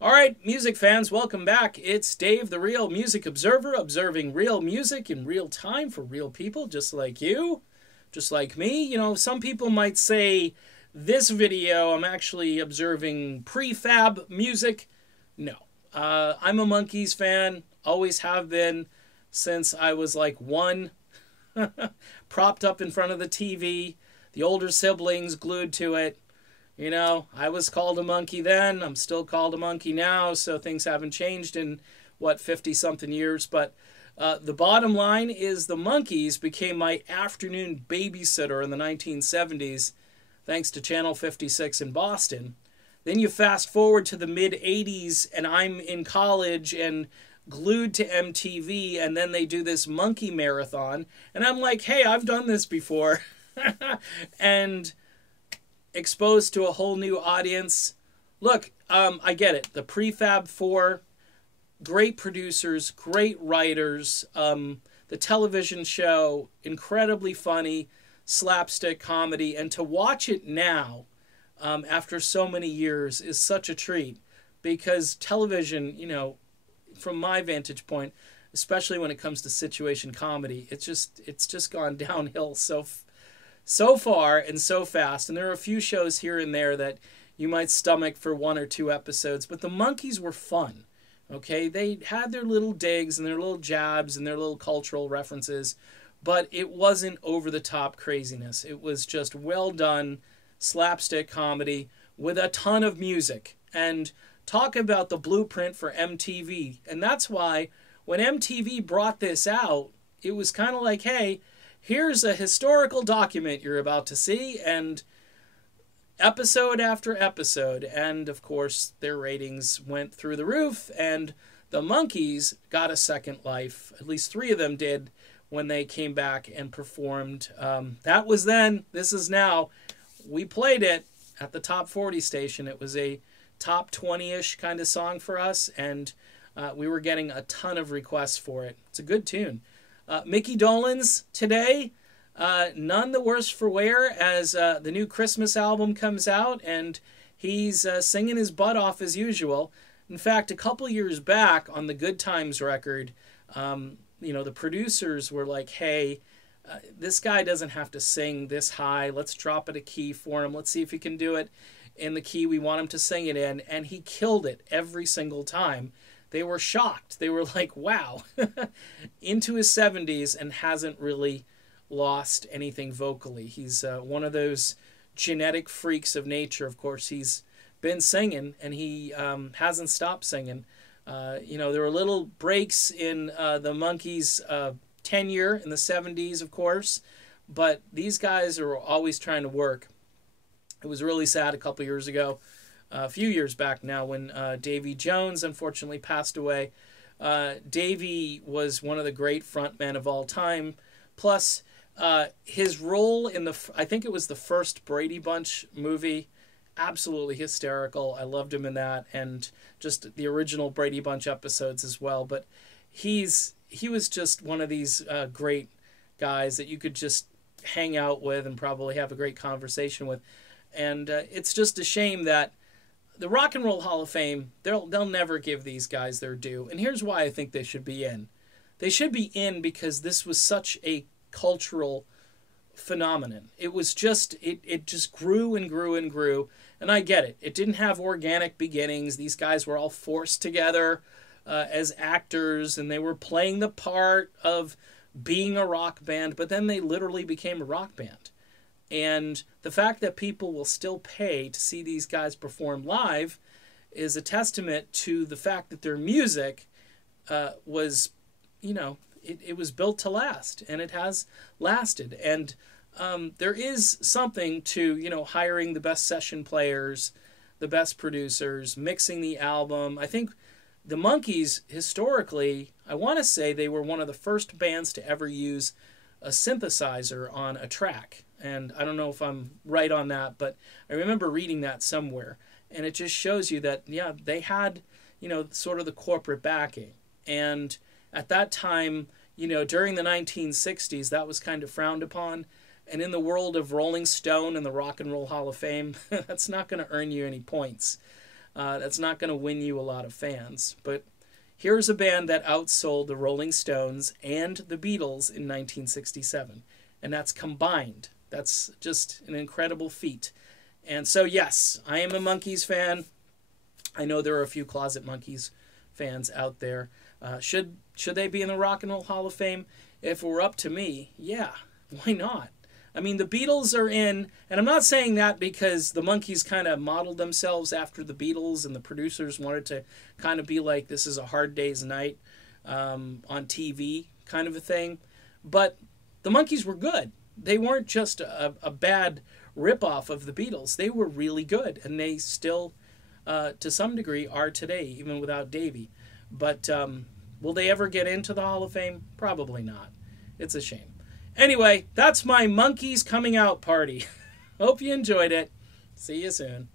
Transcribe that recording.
All right, music fans, welcome back. It's Dave, the Real Music Observer, observing real music in real time for real people just like you, just like me. You know, some people might say this video, I'm actually observing prefab music. No. I'm a Monkees fan, always have been since I was like one, propped up in front of the TV, the older siblings glued to it. You know, I was called a monkey then. I'm still called a monkey now, so things haven't changed in, 50-something years. But the bottom line is the Monkees became my afternoon babysitter in the 1970s, thanks to Channel 56 in Boston. Then you fast forward to the mid-'80s, and I'm in college and glued to MTV, and then they do this monkey marathon. And I'm like, hey, I've done this before. And exposed to a whole new audience. Look, I get it. The Prefab Four, great producers, great writers. The television show, incredibly funny, slapstick comedy. And to watch it now, after so many years, is such a treat. Because television, you know, from my vantage point, especially when it comes to situation comedy, it's just gone downhill so far and so fast. And there are a few shows here and there that you might stomach for one or two episodes, but the Monkees were fun. Okay, they had their little digs and their little jabs and their little cultural references, but it wasn't over the top craziness. It was just well done slapstick comedy with a ton of music. And talk about the blueprint for MTV. And that's why when MTV brought this out, it was kind of like, hey, here's a historical document you're about to see, and episode after episode. And, of course, their ratings went through the roof, and the Monkees got a second life. At least 3 of them did when they came back and performed. That was then. This is now. We played it at the Top 40 station. It was a top 20-ish kind of song for us, and we were getting a ton of requests for it. It's a good tune. Mickey Dolenz today, none the worse for wear as the new Christmas album comes out, and he's singing his butt off as usual. In fact, a couple years back on the Good Times record, you know, the producers were like, hey, this guy doesn't have to sing this high. Let's drop it a key for him. Let's see if he can do it in the key we want him to sing it in. And he killed it every single time. They were shocked. They were like, wow, into his 70s and hasn't really lost anything vocally. He's one of those genetic freaks of nature. Of course, he's been singing, and he hasn't stopped singing. You know, there were little breaks in the Monkees' tenure in the 70s, of course, but these guys are always trying to work. It was really sad a couple years ago, a few years back now, when Davy Jones unfortunately passed away. Davy was one of the great frontmen of all time. Plus, his role in I think it was the first Brady Bunch movie, absolutely hysterical. I loved him in that, and just the original Brady Bunch episodes as well. But he was just one of these great guys that you could just hang out with and probably have a great conversation with. And it's just a shame that the Rock and Roll Hall of Fame, they'll never give these guys their due. And here's why I think they should be in. They should be in because this was such a cultural phenomenon. It was just, it just grew and grew and grew. And I get it. It didn't have organic beginnings. These guys were all forced together as actors, and they were playing the part of being a rock band, but then they literally became a rock band. And the fact that people will still pay to see these guys perform live is a testament to the fact that their music was, you know, it was built to last, and it has lasted. And there is something to, you know, hiring the best session players, the best producers, mixing the album. I think the Monkees, historically, I want to say they were one of the first bands to ever use a synthesizer on a track. And I don't know if I'm right on that, but I remember reading that somewhere. And it just shows you that, yeah, they had, you know, sort of the corporate backing. And at that time, you know, during the 1960s, that was kind of frowned upon. And in the world of Rolling Stone and the Rock and Roll Hall of Fame, that's not going to earn you any points. That's not going to win you a lot of fans. But here's a band that outsold the Rolling Stones and the Beatles in 1967. And that's combined. That's just an incredible feat. And so, yes, I am a Monkees fan. I know there are a few closet Monkees fans out there. Should they be in the Rock and Roll Hall of Fame? If it were up to me, yeah, why not? I mean, the Beatles are in, and I'm not saying that because the Monkees kind of modeled themselves after the Beatles and the producers wanted to kind of be like, this is a hard day's night on TV kind of a thing. But the Monkees were good. They weren't just a bad ripoff of the Beatles. They were really good, and they still, to some degree, are today, even without Davey. But will they ever get into the Hall of Fame? Probably not. It's a shame. Anyway, that's my Monkees coming out party. Hope you enjoyed it. See you soon.